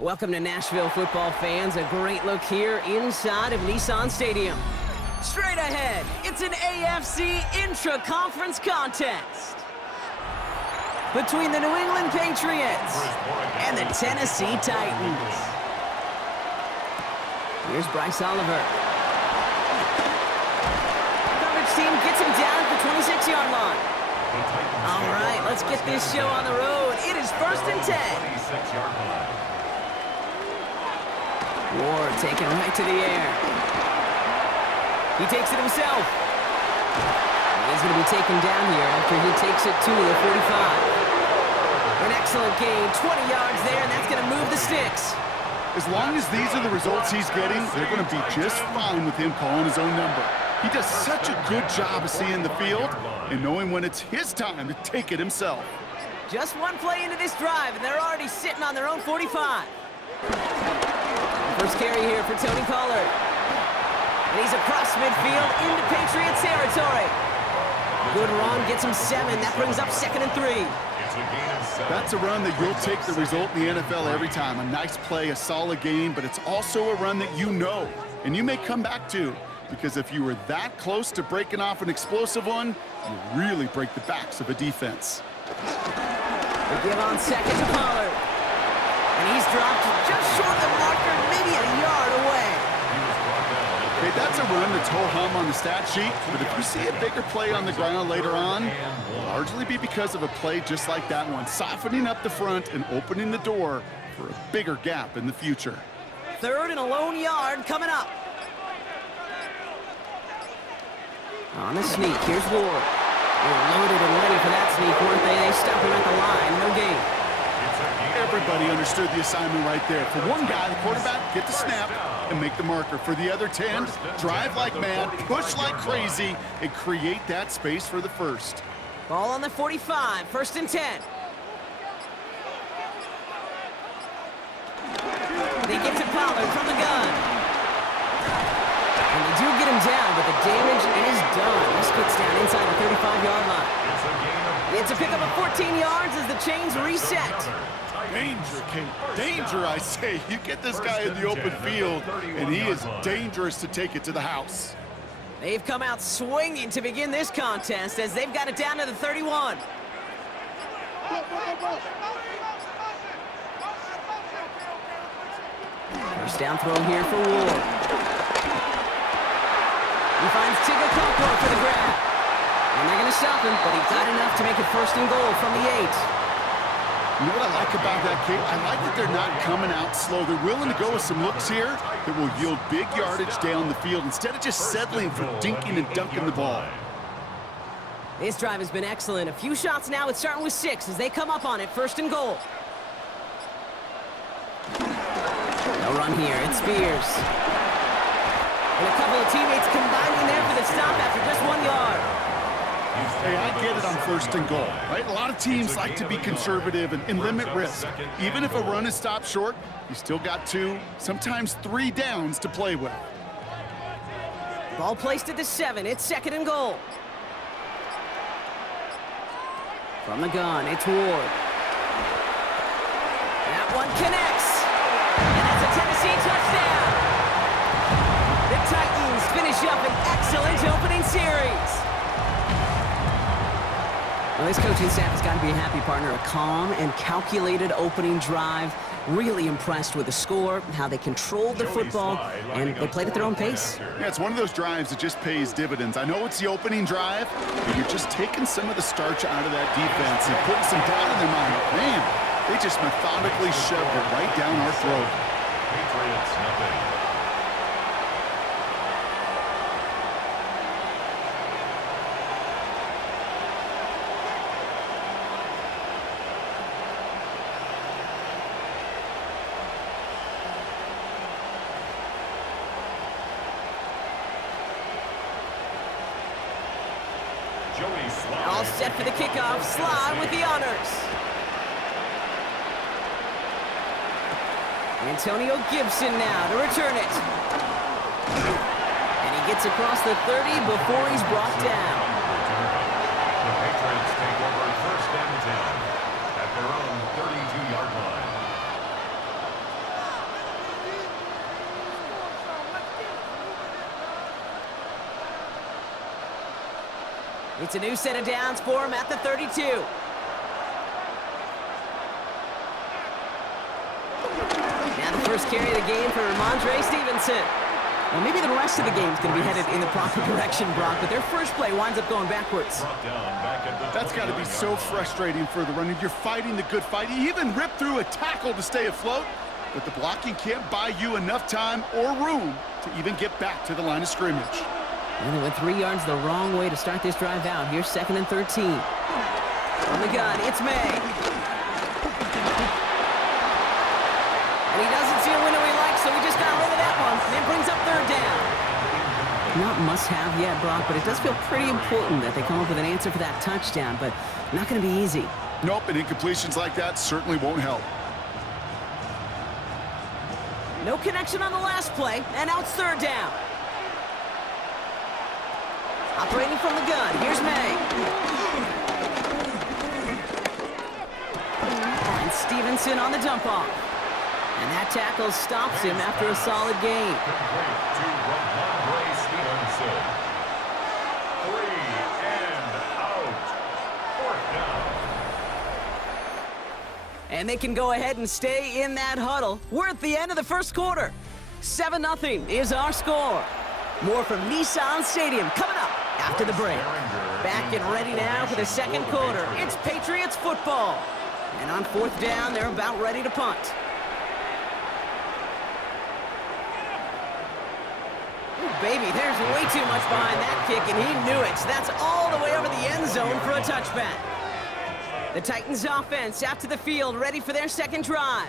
Welcome to Nashville football fans. A great look here inside of Nissan Stadium. Straight ahead, it's an AFC intra-conference contest between the New England Patriots and the Tennessee Titans. Here's Bryce Oliver. Coverage team gets him down at the 26-yard line. All right, let's get this show on the road. It is 1st and 10. Ward taken right to the air. He takes it himself. He's going to be taken down here after he takes it to the 45. An excellent gain, 20 yards there, and that's going to move the sticks. As long as these are the results he's getting, they're going to be just fine with him calling his own number. He does such a good job of seeing the field and knowing when it's his time to take it himself. Just one play into this drive, and they're already sitting on their own 45. First carry here for Tony Pollard. And he's across midfield into Patriots territory. Good run, gets him 7. That brings up 2nd and 3. That's a run that you'll take the result in the NFL every time. A nice play, a solid game, but it's also a run that you know and you may come back to, because if you were that close to breaking off an explosive one, you really break the backs of a defense. They give on 2nd to Pollard. And he's dropped just short of the marker, maybe a yard away. Okay, that's a run that's ho-hum on the stat sheet, but if you see a bigger play on the ground later on, it'll largely be because of a play just like that one, softening up the front and opening the door for a bigger gap in the future. 3rd and a lone yard coming up. On the sneak, here's Ward. They're loaded and ready for that sneak, weren't they? They stop him at the line, no gain. Everybody understood the assignment right there. For one guy, the quarterback, get the snap and make the marker. For the other 10, drive like mad, push like crazy, and create that space for the first. Ball on the 45, 1st and 10. They get to Pollard from the gun. And they do get him down, but the damage is done. This gets down inside the 35-yard line. It's a pickup of 14 yards as the chains reset. Danger, Kate. Danger, I say. You get this guy in the open field, and he is dangerous to take it to the house. They've come out swinging to begin this contest as they've got it down to the 31. First down throw here for Ward. He finds Tigakoko for the grab. And they're going to stop him, but he got enough to make it 1st and goal from the 8. You know what I like about that, Kate? I like that they're not coming out slow. They're willing to go with some looks here that will yield big yardage down the field instead of just settling for dinking and dunking the ball. This drive has been excellent. A few shots now. It's starting with 6 as they come up on it. 1st and goal. No run here. It's Spears. And a couple of teammates combining there for the stop after just 1 yard. Hey, I get it on 1st and goal, right? A lot of teams like to be conservative and limit risk. Even if a run is stopped short, you still got 2, sometimes 3 downs to play with. Ball placed at the 7. It's 2nd and goal. From the gun, it's Ward. That one connects. And that's a Tennessee touchdown. The Titans finish up an excellent opening series. Well, this coaching staff has got to be a happy partner. A calm and calculated opening drive. Really impressed with the score, how they controlled the football, and they played at their own pace. Yeah, it's one of those drives that just pays dividends. I know it's the opening drive, but you're just taking some of the starch out of that defense and putting some doubt in their mind. Man, they just methodically shoved it right down our throat. Patriots, nothing. All set for the kickoff. Sly with the honors. Antonio Gibson now to return it. And he gets across the 30 before he's brought down. The Patriots take over 1st and 10 at their own 32-yard line. It's a new set of downs for him at the 32. Now the first carry of the game for Ramondre Stevenson. Well, maybe the rest of the game's going to be headed in the proper direction, Brock, but their first play winds up going backwards. That's got to be so frustrating for the running. You're fighting the good fight. You even rip through a tackle to stay afloat, but the blocking can't buy you enough time or room to even get back to the line of scrimmage. And they went 3 yards the wrong way to start this drive out. Here's 2nd and 13. On the gun, it's May. And he doesn't see a window he likes, so he just got rid of that one. And it brings up 3rd down. Not must-have yet, Brock, but it does feel pretty important that they come up with an answer for that touchdown, but not going to be easy. Nope, and incompletions like that certainly won't help. No connection on the last play, and now it's 3rd down. Operating from the gun, here's May. And Stevenson on the dump-off. And that tackle stops him after a solid gain. And they can go ahead and stay in that huddle. We're at the end of the first quarter. 7-0 is our score. More from Nissan Stadium coming up after the break. Back and ready now for the second quarter. It's Patriots football. And on 4th down, they're about ready to punt. Ooh, baby, there's way too much behind that kick, and he knew it. So that's all the way over the end zone for a touchback. The Titans offense out to the field, ready for their second drive.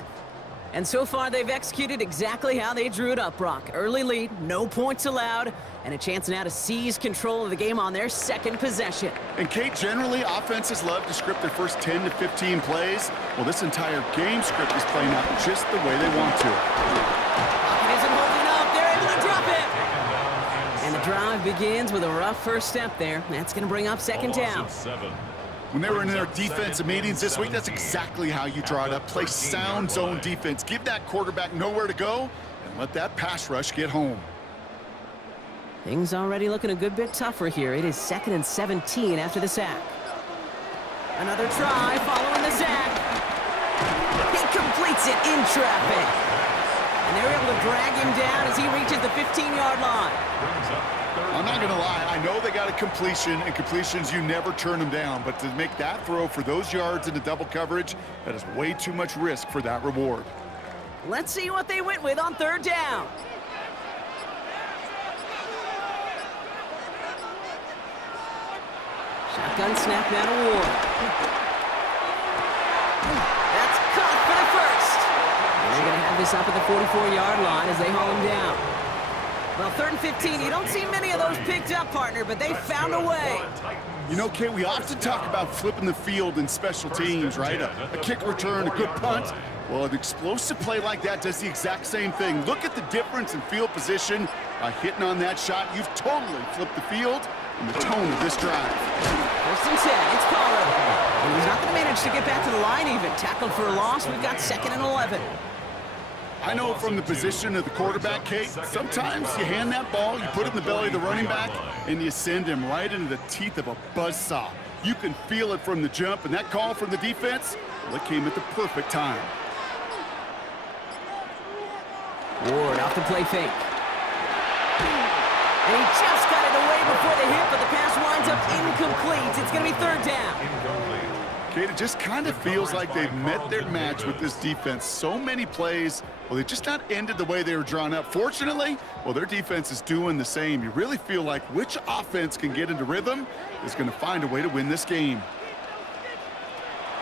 And so far, they've executed exactly how they drew it up, Brock. Early lead, no points allowed, and a chance now to seize control of the game on their second possession. And Kate, generally, offenses love to script their first 10 to 15 plays. Well, this entire game script is playing out just the way they want to. Pocket isn't holding up. They're able to drop it. And the drive begins with a rough first step there. That's going to bring up 2nd down. When they were in their defensive meetings this week, that's exactly how you draw it up. Play sound zone defense. Give that quarterback nowhere to go, and let that pass rush get home. Things already looking a good bit tougher here. It is 2nd and 17 after the sack. Another try following the sack. He completes it in traffic. And they're able to drag him down as he reaches the 15-yard line. I'm not going to lie, I know they got a completion, and completions, you never turn them down. But to make that throw for those yards into double coverage, that is way too much risk for that reward. Let's see what they went with on 3rd down. Shotgun snap now to Ward. That's caught for the first. And they're going to have this up at the 44-yard line as they haul him down. Well, 3rd and 15, you don't see many of those picked up, partner, but they found a way. You know, Kate, we often talk about flipping the field in special teams, right? A kick return, a good punt. Well, an explosive play like that does the exact same thing. Look at the difference in field position. By hitting on that shot, you've totally flipped the field and the tone of this drive. 1st and 10, it's Pollard. And he's not going to manage to get back to the line even. Tackled for a loss, we've got 2nd and 11. I know from the position of the quarterback, Kate, sometimes you hand that ball, you put it in the belly of the running back, and you send him right into the teeth of a buzzsaw. You can feel it from the jump, and that call from the defense, well, it came at the perfect time. Ward off the play fake. And he just got it away before the hit, but the pass winds up incomplete. It's going to be 3rd down. Kate, it just kind of feels like they've met their match with this defense. So many plays, well, they just not ended the way they were drawn up. Fortunately, well, their defense is doing the same. You really feel like which offense can get into rhythm is going to find a way to win this game.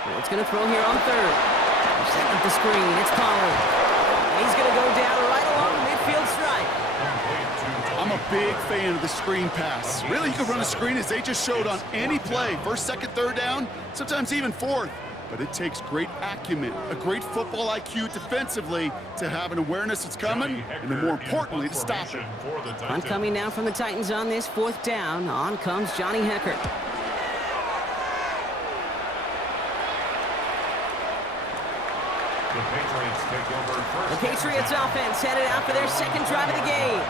Ward's going to throw here on 3rd. They're setting up the screen. It's Pollard. And he's going to go down right along the midfield stripe. I'm a big fan of the screen pass. Really, you can run a screen as they just showed on any play. 1st, 2nd, 3rd down, sometimes even 4th. But it takes great acumen, a great football IQ defensively to have an awareness it's coming, and then more importantly, to stop it. Punt coming now from the Titans on this 4th down. On comes Johnny Hecker. The Patriots take over first. The Patriots offense headed out for their second drive of the game.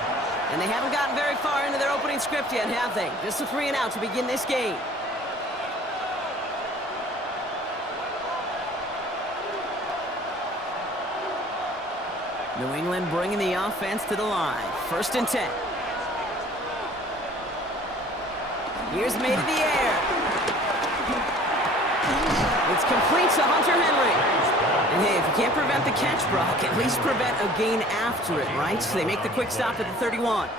And they haven't gotten very far into their opening script yet, have they? Just a 3 and out to begin this game. New England bringing the offense to the line. 1st and 10. Here's made in the air. It's complete to Hunter Henry. And hey, if you can't prevent the catch, Brock, at least prevent a gain after it, right? So they make the quick stop at the 31.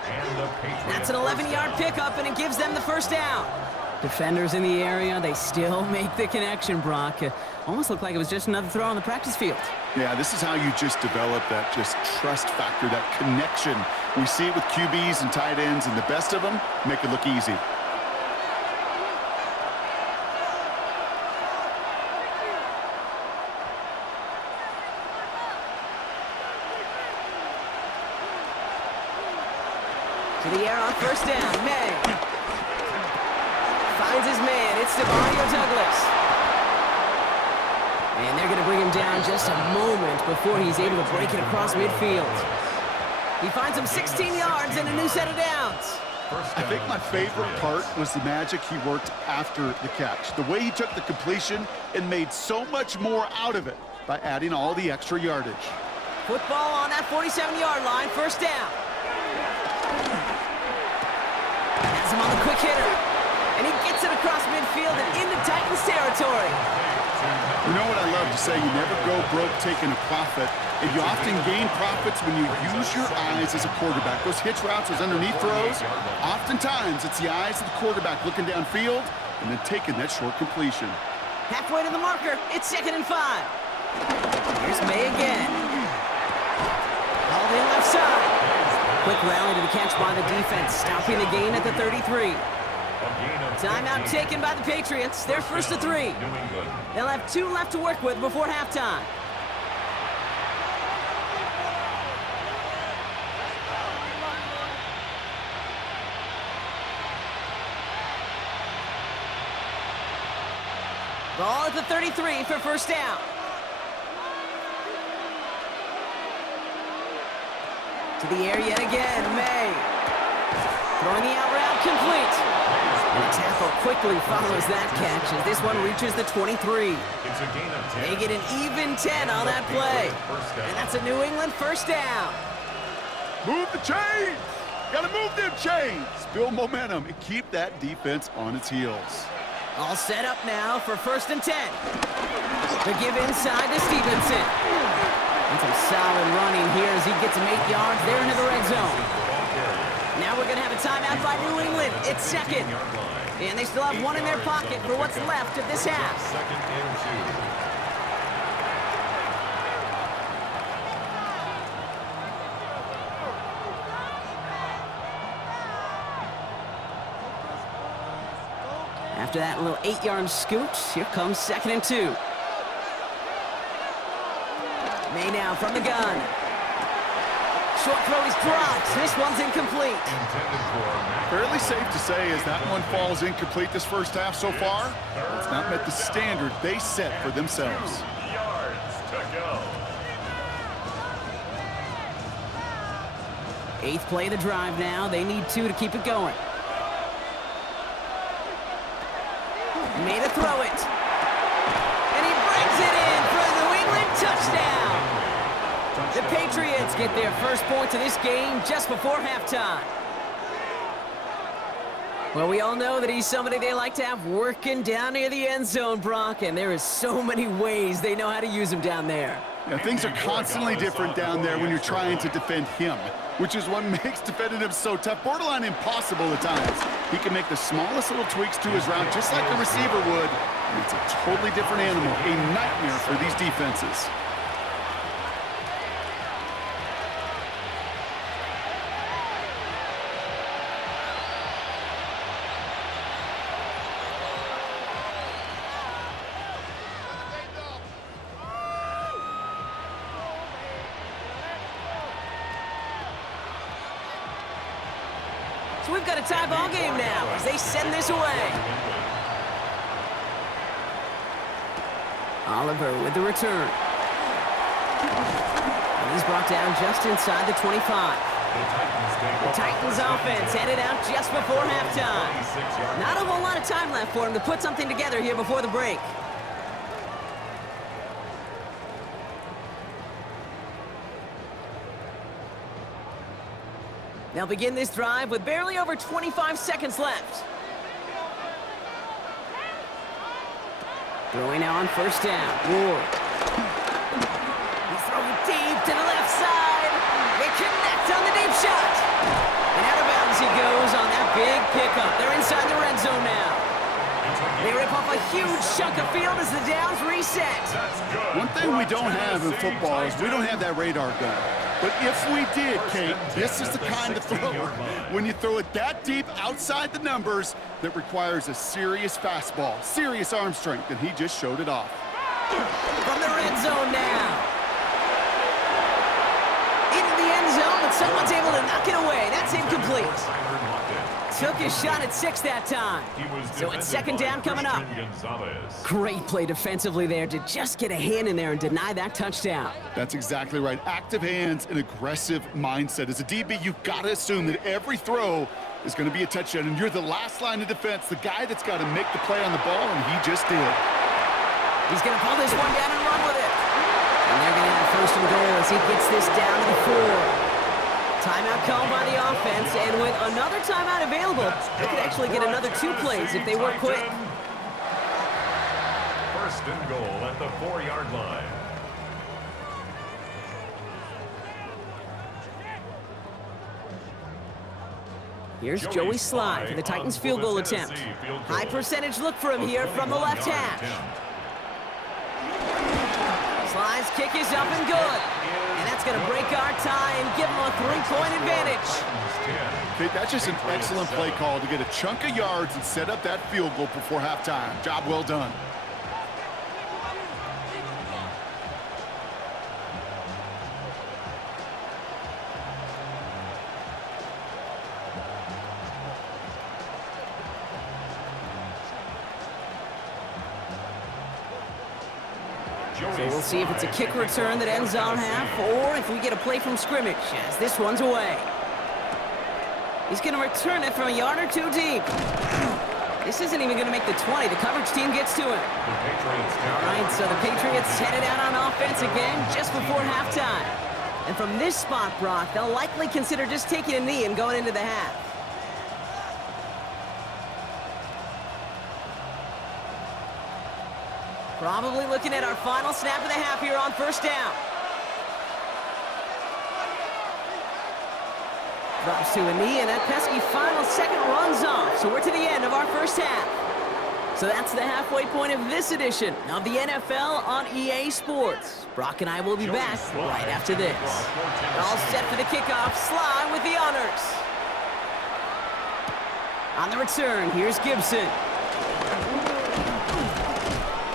That's an 11-yard pickup, and it gives them the 1st down. Defenders in the area, they still make the connection, Brock. Almost looked like it was just another throw on the practice field. Yeah, this is how you just develop that just trust factor, that connection. We see it with QBs and tight ends, and the best of them make it look easy. To the air on 1st down, May. Finds his man, it's Mario Douglas. And they're going to bring him down just a moment before he's able to break it across midfield. He finds him 16 yards and a new set of downs. I think my favorite part was the magic he worked after the catch. The way he took the completion and made so much more out of it by adding all the extra yardage. Football on that 47-yard line, 1st down. Has him on the quick hitter. And he gets it across midfield and into Titans territory. You know what I love to say? You never go broke taking a profit. And you often gain profits when you use your eyes as a quarterback. Those hitch routes, those underneath throws, oftentimes it's the eyes of the quarterback looking downfield and then taking that short completion. Halfway to the marker, it's 2nd and 5. Here's May again. Hauled in left side. Quick rally to the catch by the defense, stopping the gain at the 33. Timeout taken by the Patriots. They're 1st and 3. They'll have 2 left to work with before halftime. Ball at the 33 for 1st down. To the air yet again, May. Throwing the out route complete. And the tackle quickly follows that catch as this one reaches the 23. They get an even 10 on that play. And that's a New England 1st down. Move the chains! Gotta move them chains! Build momentum and keep that defense on its heels. All set up now for 1st and 10. The give inside to Stevenson. And some solid running here as he gets him 8 yards there into the red zone. Now we're going to have a timeout by New England. It's 2nd. And they still have 1 in their pocket for what's left of this half. 2nd and 2. After that little 8-yard scoot, here comes 2nd and 2. May now from the gun. Short throw is dropped. This one's incomplete. Fairly safe to say as that one falls incomplete this 1st half so far, it's not met the standard they set for themselves. 2 yards to go. 8th play of the drive now. They need 2 to keep it going. Made a throw it. And he brings it in for a New England touchdown. The Patriots get their 1st points of this game just before halftime. Well, we all know that he's somebody they like to have working down near the end zone, Brock, and there is so many ways they know how to use him down there. Yeah, things are constantly different down there when you're trying to defend him, which is what makes defending him so tough, borderline impossible at times. He can make the smallest little tweaks to his route just like a receiver would, and it's a totally different animal, a nightmare for these defenses. So we've got a tie ball game now as they send this away. Oliver with the return. And he's brought down just inside the 25. The Titans offense headed out just before halftime. Not a whole lot of time left for them to put something together here before the break. They'll begin this drive with barely over 25 seconds left. Throwing now on first down. Ward. He's throwing deep to the left side. They connect on the deep shot. And out of bounds he goes on that big pickup. They're inside the red zone now. They rip off a huge chunk of field as the downs reset. One thing we don't have in football is we don't have that radar gun. But if we did, Kate, this is the kind of throw when you throw it that deep outside the numbers that requires a serious fastball, serious arm strength, and he just showed it off. From the red zone now. Into the end zone, but someone's able to knock it away. That's incomplete. Took his shot at 6 that time. So it's second down coming up. Great play defensively there to just get a hand in there and deny that touchdown. That's exactly right. Active hands and aggressive mindset. As a DB, you've got to assume that every throw is going to be a touchdown, and you're the last line of defense, the guy that's got to make the play on the ball, and he just did. He's going to pull this one down and run with it. And they're going to have first and goal as he gets this down to the 4. Timeout called by the offense, and with another timeout available, they could actually get another 2 plays if they work quick. First and goal at the 4-yard line. Here's Joey Sly for the Titans field goal attempt. High percentage look for him here from the left hash. Sly's kick is up and good. And that's going to break our tie and give them a 3-point advantage. Okay, that's just an excellent play call to get a chunk of yards and set up that field goal before halftime. Job well done. So we'll see if it's a kick return that ends on half, or if we get a play from scrimmage, as this one's away. He's going to return it from a yard or 2 deep. This isn't even going to make the 20. The coverage team gets to him. All right, so the Patriots headed out on offense again just before halftime. And from this spot, Brock, they'll likely consider just taking a knee and going into the half. Probably looking at our final snap of the half here on first down. Drops to a knee, and that pesky final second runs off. So we're to the end of our first half. So that's the halfway point of this edition of the NFL on EA Sports. Brock and I will be back right after this. All set for the kickoff. Sly with the honors. On the return, here's Gibson.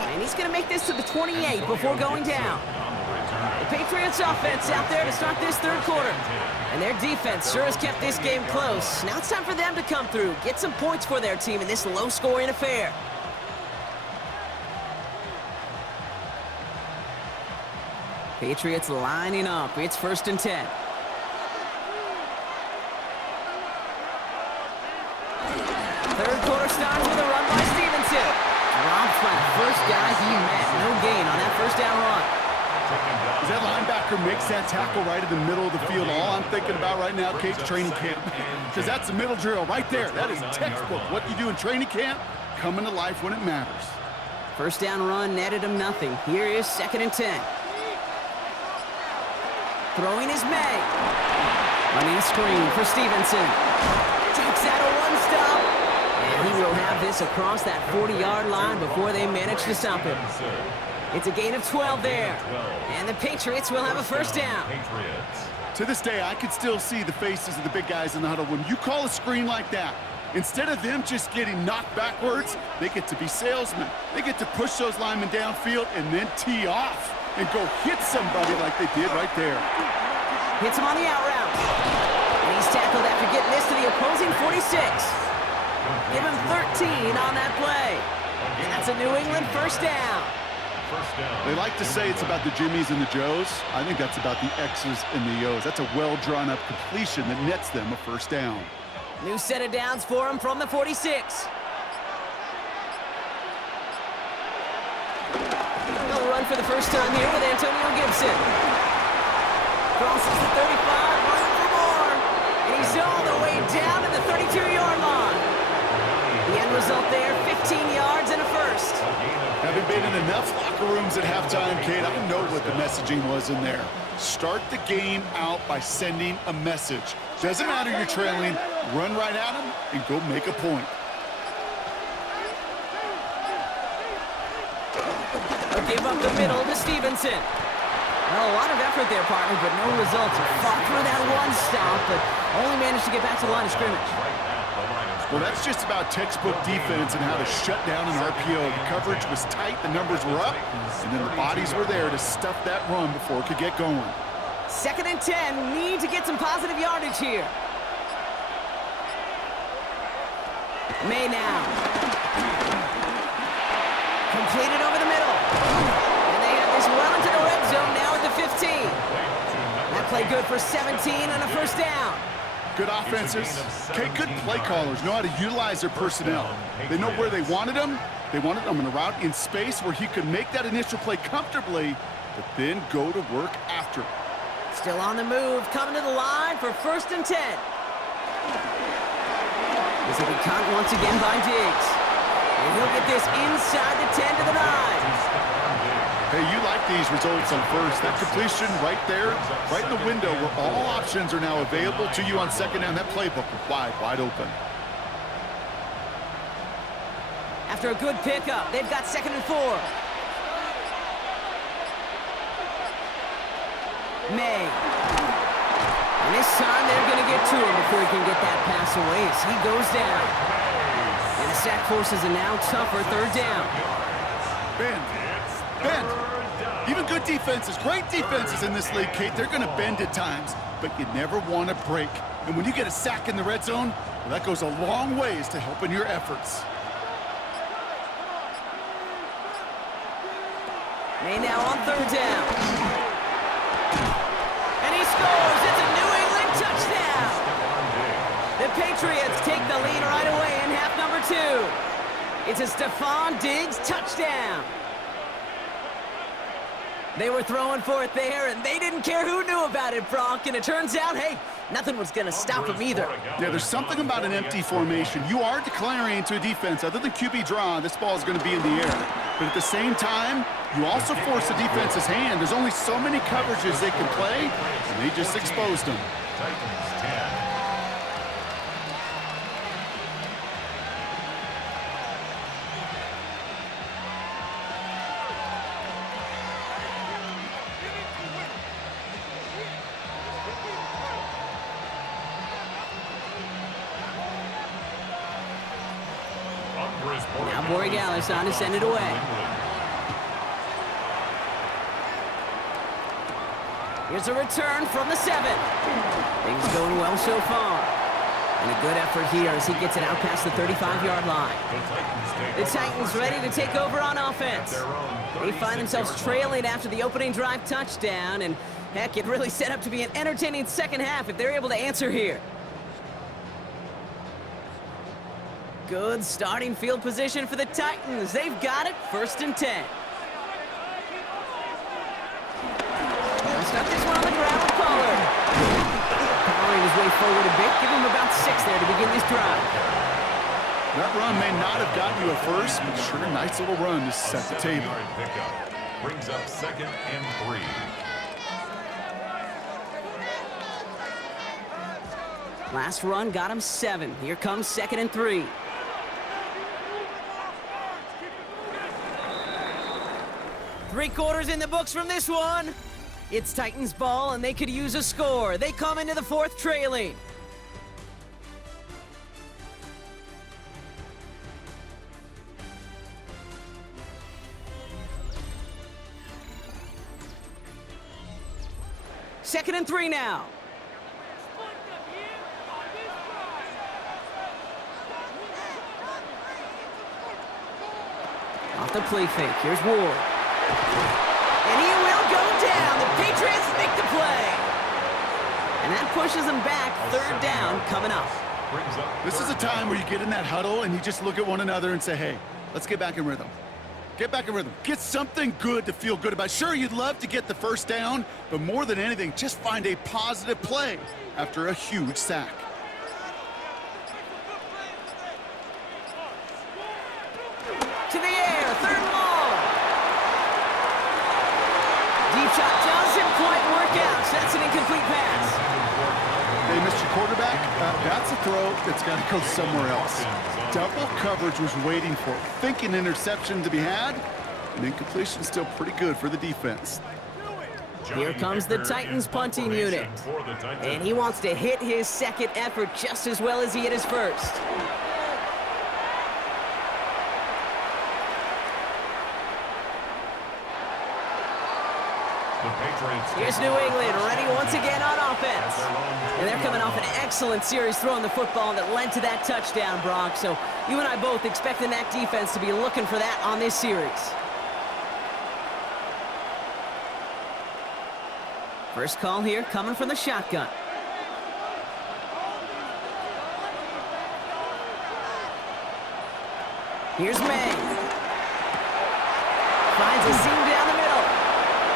And he's going to make this to the 28 before going down. The Patriots offense out there to start this third quarter. And their defense sure has kept this game close. Now it's time for them to come through, get some points for their team in this low-scoring affair. Patriots lining up. It's first and 10. Third quarter starts with a run by Stevenson. Robbed by the first guy he met. No gain on that first down run. As that linebacker makes that tackle right in the middle of the field, all I'm thinking about right now, Kate's training camp. Because that's the middle drill right there. That is textbook. What you do in training camp, coming to life when it matters. First down run netted him nothing. Here is second and 10. Throwing is May. Running a screen for Stevenson. Takes out a one-stop. And he will have this across that 40-yard line before they manage to stop him. It's a gain of 12 there. And the Patriots will have a first down. To this day, I could still see the faces of the big guys in the huddle. When you call a screen like that, instead of them just getting knocked backwards, they get to be salesmen. They get to push those linemen downfield and then tee off and go hit somebody like they did right there. Hits him on the out route. And he's tackled after getting this to the opposing 46. Give him 13 on that play. And that's a New England first down. first down. They like to say it's about the Jimmies and the Joes. I think that's about the X's and the O's. That's a well-drawn-up completion that nets them a first down. New set of downs for him from the 46. They'll run for the first time here with Antonio Gibson. Crosses the 35, running for more. And he's all the way down to the 32-yard line. The end result there, 15 yards and a first. Having been in enough locker rooms at halftime, Kate, I know what the messaging was in there. Start the game out by sending a message. Doesn't matter you're trailing, run right at them and go make a point. They'll give up the middle to Stevenson. Well, a lot of effort there, partner, but no results. He fought through that one stop, but only managed to get back to the line of scrimmage. Well, that's just about textbook defense and how to shut down an RPO. The coverage was tight, the numbers were up, and then the bodies were there to stuff that run before it could get going. 2nd and 10, need to get some positive yardage here. May now. Completed over the middle. And they have this well into the red zone now at the 15. That played good for 17 and a first down. Good offenses. Okay, good play callers know how to utilize their personnel. They know where they wanted them. They wanted them in a route in space where he could make that initial play comfortably, but then go to work after. Still on the move, coming to the line for 1st and 10. This will be caught once again by Diggs. And he'll get this inside the 10 to the 9. Hey, you like these results on first. That completion right there, right in the window where all options are now available to you on second down. That playbook was wide open. After a good pickup, they've got 2nd and 4. May. And this time they're going to get to him before he can get that pass away as he goes down. And the sack forces a now tougher 3rd down. Bend. Even good defenses, great defenses in this league, Kate, they're going to bend at times, but you never want to break. And when you get a sack in the red zone, well, that goes a long ways to helping your efforts. May now on 3rd down. And he scores. It's a New England touchdown. The Patriots take the lead right away in half number 2. It's a Stephon Diggs touchdown. They were throwing for it there, and they didn't care who knew about it, Bronk. And it turns out, hey, nothing was going to stop him either. Yeah, there's something about an empty formation. You are declaring to a defense, other than QB draw, this ball is going to be in the air. But at the same time, you also force the defense's hand. There's only so many coverages they can play, and they just exposed them. Titans 10. Now Borregales on to send it away. Here's a return from the 7. Things going well so far. And a good effort here as he gets it out past the 35-yard line. The Titans ready to take over on offense. They find themselves trailing after the opening drive touchdown. And heck, it really set up to be an entertaining second half if they're able to answer here. Good starting field position for the Titans. They've got it, 1st and 10. They'll start this one on the ground with Pollard. Powering his way forward a bit. Give him about 6 there to begin this drive. That run may not have gotten you a first, but sure, nice little run to set the table. Pickup brings up 2nd and 3. Last run got him 7. Here comes 2nd and 3. Three-quarters in the books from this one. It's Titans ball, and they could use a score. They come into the 4th trailing. Second and 3 now. Off the play fake. Here's Ward. And he will go down. The Patriots make the play. And that pushes them back. Third down coming up. This is a time where you get in that huddle and you just look at one another and say, hey, let's get back in rhythm. Get back in rhythm. Get something good to feel good about. Sure, you'd love to get the first down, but more than anything, just find a positive play after a huge sack. To the air, third and long. Deep shot doesn't quite work out. So that's an incomplete pass. Hey, Mr. Quarterback, that's a throw that's got to go somewhere else. Double coverage was waiting for it. Thinking interception to be had, and incompletion still pretty good for the defense. Here comes the Titans punting unit. And he wants to hit his second effort just as well as he hit his first. Here's New England ready once again on offense. And they're coming off an excellent series throwing the football that led to that touchdown, Brock. So you and I both expecting that defense to be looking for that on this series. First call here coming from the shotgun. Here's May. Finds a seam down the middle.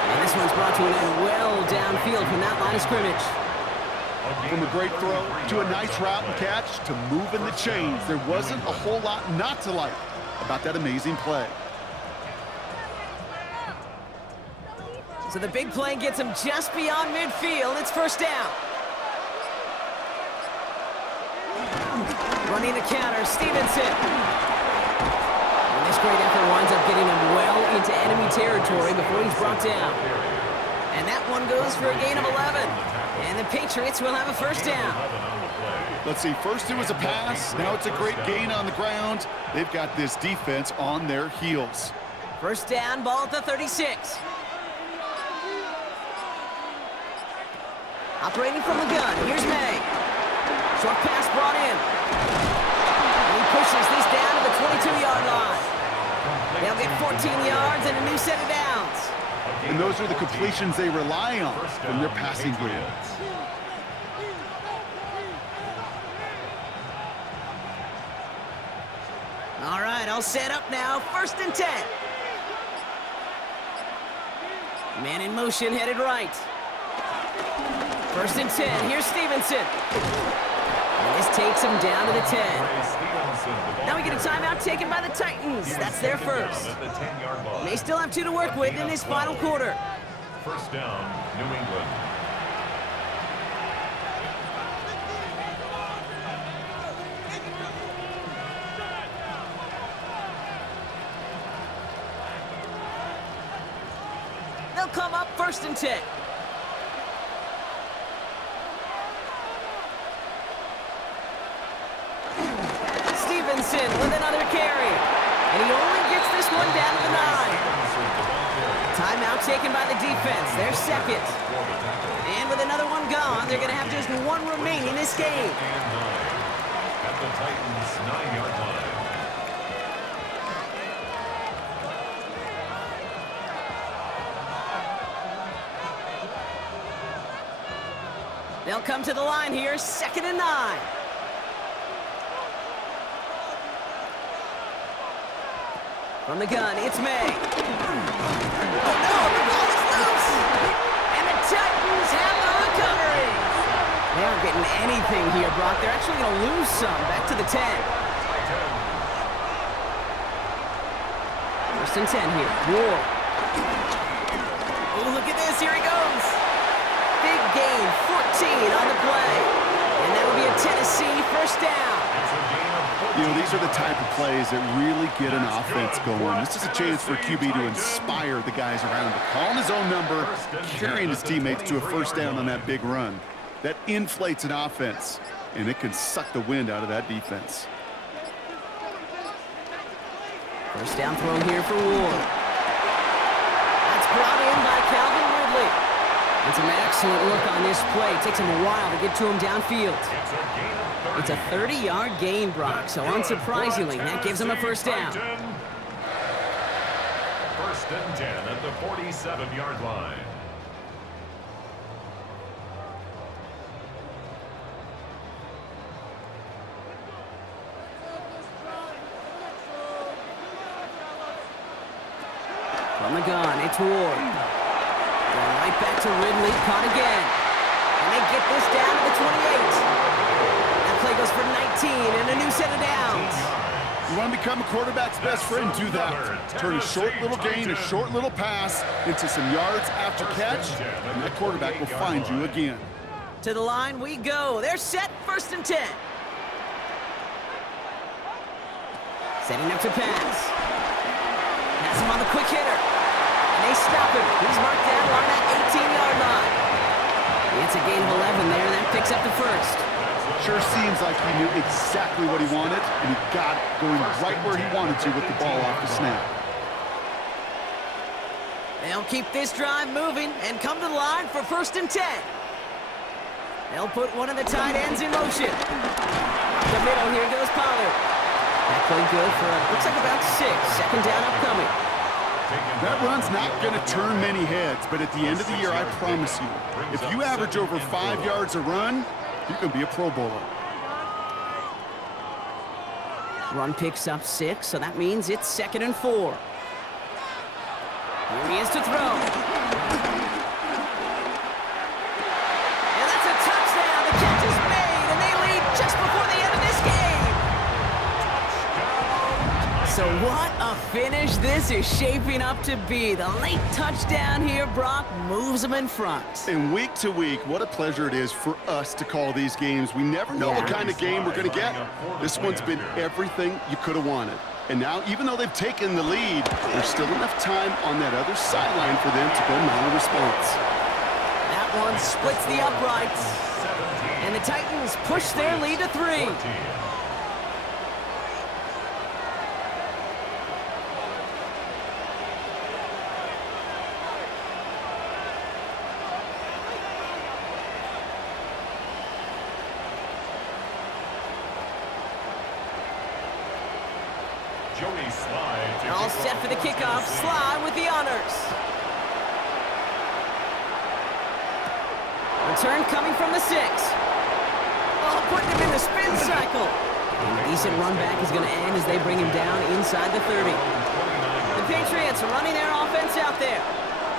And this one's brought to an end well downfield from that line of scrimmage. From a great throw to a nice route and catch to moving the chains, there wasn't a whole lot not to like about that amazing play. So the big play gets him just beyond midfield. It's first down. Running the counter, Stevenson. And this great effort winds up getting him well into enemy territory before he's brought down. And that one goes for a gain of 11. And the Patriots will have a first down. Let's see, first it was a pass, now it's a great gain on the ground. They've got this defense on their heels. First down, ball at the 36. Operating from the gun, here's May. Short pass brought in. And he pushes this down to the 22-yard line. They'll get 14 yards and a new set of downs. And those are the completions they rely on from their passing game. All right, all set up now. First and 10. Man in motion, headed right. First and 10. Here's Stevenson. And this takes him down to the 10. Now we get a timeout taken by the Titans. That's their first. They still have 2 to work with in this final quarter. First down, New England. They'll come up first and 10. Stevenson with another carry. And he only gets this one down to the 9. Timeout taken by the defense. Their second. And with another one gone, they're going to have just one remaining in this game. At the Titans' 9-yard line. They'll come to the line here, second and 9. From the gun, it's May. Oh no, the ball is loose! And the Titans have the recovery! They aren't getting anything here, Brock. They're actually going to lose some. Back to the 10. First and 10 here. Ward. Oh, look at this. Here he goes. Big gain, 14 on the play. And that'll be a Tennessee first down. You know, these are the type of plays that really get an offense going. This is a chance for QB to inspire the guys around him. Calling his own number, carrying his teammates to a first down on that big run. That inflates an offense, and it can suck the wind out of that defense. First down throw here for Ward. That's brought in by Calvin Ridley. It's an excellent look on this play. It takes him a while to get to him downfield. It's a 30-yard gain, Brock, so unsurprisingly, that gives him a first down. First and 10 at the 47-yard line. From the gun, it's Ward. Going right back to Ridley, caught again. And they get this down to the 28. That play goes for 19 and a new set of downs. You want to become a quarterback's best friend? Do that. Turn a short little gain, a short little pass into some yards after catch, and that quarterback will find you again. To the line we go. They're set, first and 10. Setting up to pass. Has him on the quick hitter. And they stop him. He's marked down along that 18-yard line. It's a gain of 11 there, and that picks up the first. Sure seems like he knew exactly what he wanted, and he got it going right where he wanted to with the ball off the snap. They'll keep this drive moving and come to the line for first and 10. They'll put one of the tight ends in motion. Up the middle, here goes Pollard. That play good for, looks like about 6. Second down upcoming. That run's not going to turn many heads, but at the end of the year, I promise you, if you average over 5 yards a run, you can be a Pro Bowler. Run picks up 6, so that means it's second and 4. Here he is to throw. And that's a touchdown. The catch is made, and they lead just before the end of this game. So what a finish this is shaping up to be. The late touchdown here, Brock, moves them in front. And week to week, what a pleasure it is for us to call these games. We never know what kind of game we're going to get. This one's been everything you could have wanted. And now, even though they've taken the lead, there's still enough time on that other sideline for them to go mount a response. That one splits the uprights. And the Titans push their lead to 3. All set for the kickoff. Sly with the honors. Return coming from the 6. Oh, putting him in the spin cycle. And a decent run back is going to end as they bring him down inside the 30. The Patriots are running their offense out there.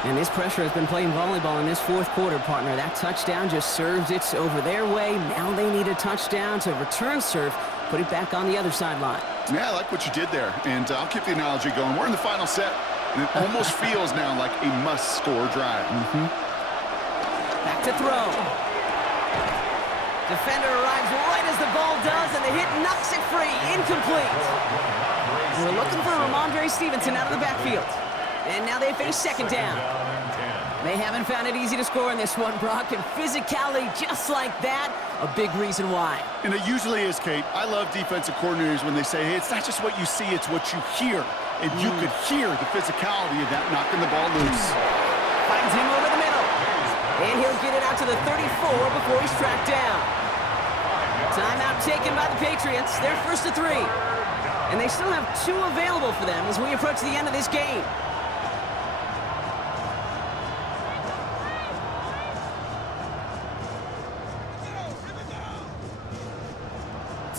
And this pressure has been playing volleyball in this fourth quarter, partner. That touchdown just serves it over their way. Now they need a touchdown to return serve, put it back on the other sideline. Yeah, I like what you did there, and I'll keep the analogy going. We're in the final set, and it almost feels now like a must-score drive. Back to throw. Defender arrives right as the ball does, and the hit knocks it free. Incomplete. We're looking for Ramondre Stevenson out of the backfield. And now they face second down. They haven't found it easy to score in this one, Brock, and physicality just like that, a big reason why. And it usually is, Kate. I love defensive coordinators when they say, hey, it's not just what you see, it's what you hear. And you could hear the physicality of that knocking the ball loose. Finds him over the middle. And he'll get it out to the 34 before he's tracked down. Timeout taken by the Patriots. They're first to 3. And they still have 2 available for them as we approach the end of this game.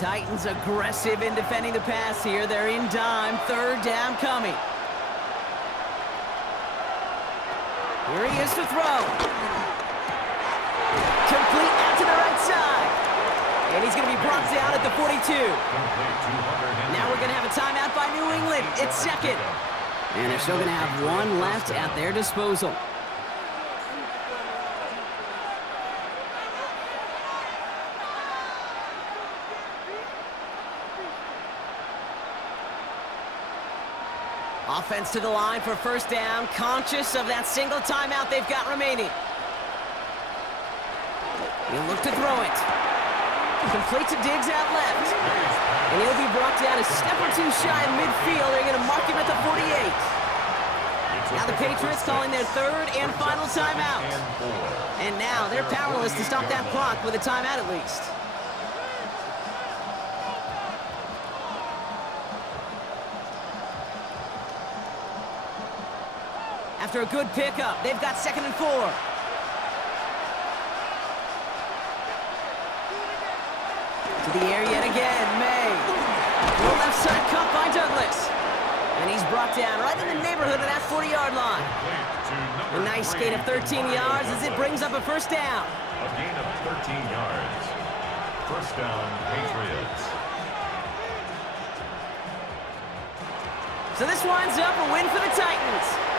Titans aggressive in defending the pass here. They're in dime. Third down coming. Here he is to throw. Complete out to the right side. And he's going to be brought down at the 42. Now we're going to have a timeout by New England. It's second. And they're still going to have 1 left at their disposal. Offense to the line for first down, conscious of that single timeout they've got remaining. He'll look to throw it. Complete to Diggs out left. And he'll be brought down a step or 2 shy of midfield. They're going to mark him at the 48. Now the Patriots calling their third and final timeout. And now they're powerless to stop that clock with a timeout at least. after a good pickup. They've got 2nd and 4. To the air yet again, May. The left side cut by Douglas. And he's brought down right in the neighborhood of that 40-yard line. A nice gain of 13 yards as it brings up a first down. A gain of 13 yards. First down, Patriots. So this winds up a win for the Titans.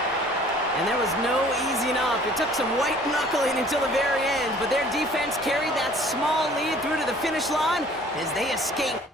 And there was no easing up. It took some white knuckling until the very end, but their defense carried that small lead through to the finish line as they escaped.